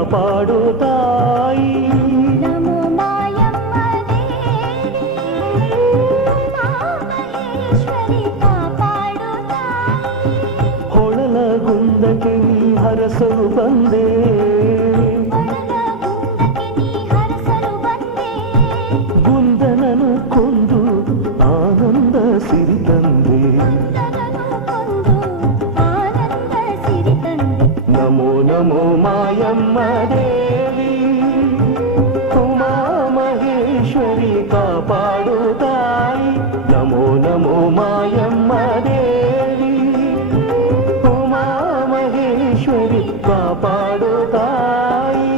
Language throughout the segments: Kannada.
ಕಾಪಾಡು ತಾಯಿ. ನಮೋ ಮಾಯಮ್ಮ ದೇವಿ ಮಹಾಬಲೇಶ್ವರಿ ಕಾಪಾಡು ತಾಯಿ. ಹೊಳಲಗುಂದಕ್ಕೆ ಹರಸಲು ಬಂದೆ, ಗುಂದನನು ಕೊಂದು ಆನಂದ ಸಿರಿ ತಂದೆ. ನಮೋ ನಮೋ ಮಾಯಮ್ಮ ದೇವಿ ಉಮಾ ಮಹೇಶ್ವರಿ ಕಾಪಾಡು ತಾಯಿ. ನಮೋ ನಮೋ ಮಾಯಮ್ಮ ದೇವಿ ಉಮಾ ಮಹೇಶ್ವರಿ ಕಾಪಾಡು ತಾಯಿ.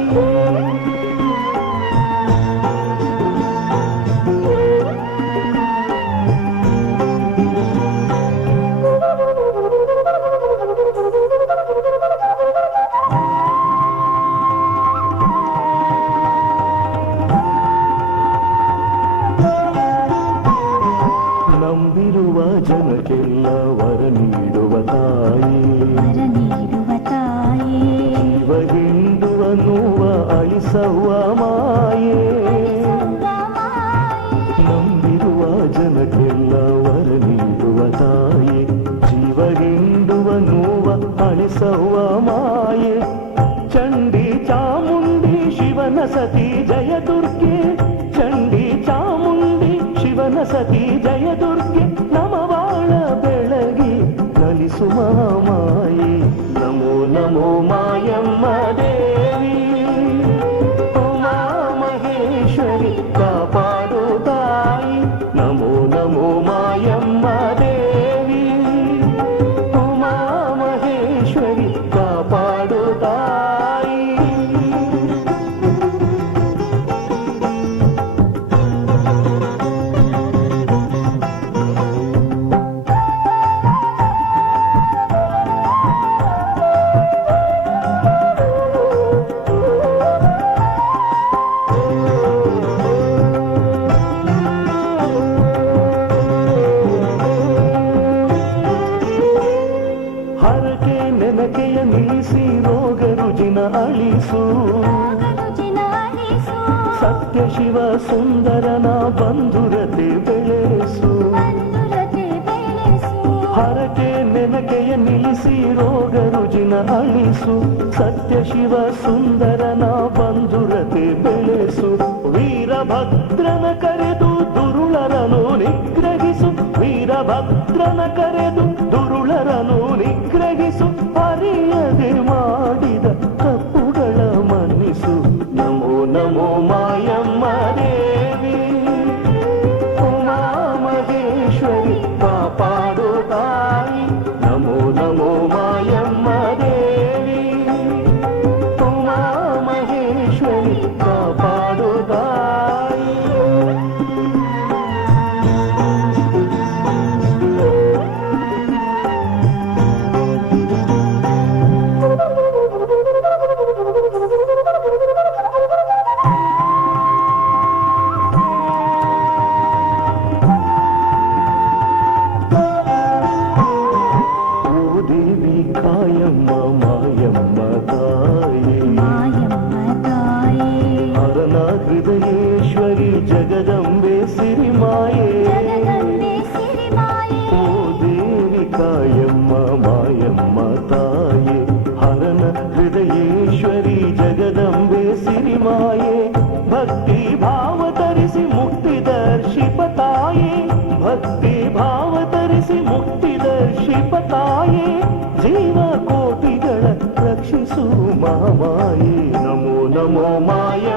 ನಂಬಿರುವ ಜನಕ್ಕೆಲ್ಲ ವರ ನೀಡುವ ತಾಯಿ. ಜೀವ ಹಿಂಡುವ ನೋವ ಅಳಿಸವ್ವ ಮಾಯೆ. ನಂಬಿರುವ ಜನಕ್ಕೆಲ್ಲ ವರ ನೀಡುವ ತಾಯಿ. ಜೀವ ಹಿಂಡುವ ನೋವ ಅಳಿಸವ್ವ ಮಾಯೆ. ಚಂಡಿ ಚಾಮುಂಡಿ ಶಿವನ ಸತಿ ಜಯ ದುರ್ಗೆ. ಚಂಡಿ ಚಾಮುಂಡಿ ಶಿವನ ಸತಿ ಜಯ ದುರ್ಗೆ. ನಮವಾಳ ಬೆಳಗಿ ಕಲಿಸು ಮಾಯೆ. ನಮೋ ನಮೋ ಮಾಯಮ್ಮ ದೇವಿ ಉಮಾ ಮಹೇಶ್ವರಿ ಕಾಪಾಡು ತಾಯಿ. ನಮೋ ನಮೋ ಮಾಯಮ್ಮ ದೇವಿ ಉಮಾ ಮಹೇಶ್ವರಿ ಕಾಪಾಡು ತಾಯಿ. ಹರಕೆ ನೆನಕೆಯ ನಿಲ್ಲಿಸಿ ರೋಗ ರುಜಿನ ಅಳಿಸು. ಸತ್ಯ ಶಿವ ಸುಂದರನ ಬಂಧುರತೆ ಬೆಳೆಸು. ಹರಕೆ ನೆನಕೆಯ ನಿಲ್ಲಿಸಿ ರೋಗ ರುಜಿನ ಅಳಿಸು. ಸತ್ಯ ಶಿವ ಸುಂದರನ ಬಂಧುರತೆ ಬೆಳೆಸು. ವೀರಭದ್ರನ ಕರೆದು ದುರುಳರನು ನಿಗ್ರಹಿಸು. ವೀರಭದ್ರನ ಕರೆದು ದುರುಳರನು ನಿಗ್ರಹಿಸು. ಅರಿಯದೆ ಮಾಡಿದ ತಪ್ಪುಗಳ ಮನ್ನಿಸು. ನಮೋ ನಮೋ ಮಾಯಮ್ಮ ದೇವಿ ಉಮಾ ಮಹೇಶ್ವರಿ ಕಾಪಾಡು ತಾಯಿ. ನಮೋ ನಮೋ ಮಾಯಮ್ಮ ದೇವಿ ಉಮಾ ಮಹೇಶ್ವರಿ ಕಾಪಾಡು ತಾಯಿ. ಕಾಯಮ್ಮ ಮಾಯಮ್ಮ ತಾಯಿ. ಹರನ ಹೃದಯೇಶ್ವರಿ ಜಗದಂಬೆ ಸಿರಿಮಾಯೆ. ಓ ದೇವಿ ಕಾಯಮ್ಮ ಮಾಯಮ್ಮ ತಾಯಿ. ಹರನ ಹೃದಯೇಶ್ವರಿ ಜಗದಂಬೆ ಸಿರಿಮಾಯೆ. ಭಕ್ತಿ ಭಾವ ತರಿಸಿ ಮುಕ್ತಿ ದರ್ಶಿಪ ತಾಯಿ. ಭಕ್ತಿ ಭಾವ ತರಿಸಿ ಮುಕ್ತಿ ದರ್ಶಿಪ ತಾಯಿ. ಜೀವ ಕೋಟಿಗಳ ರಕ್ಷಿಸು ಮಾಮಾಯೆ. ನಮೋ ನಮೋ ಮಾಯ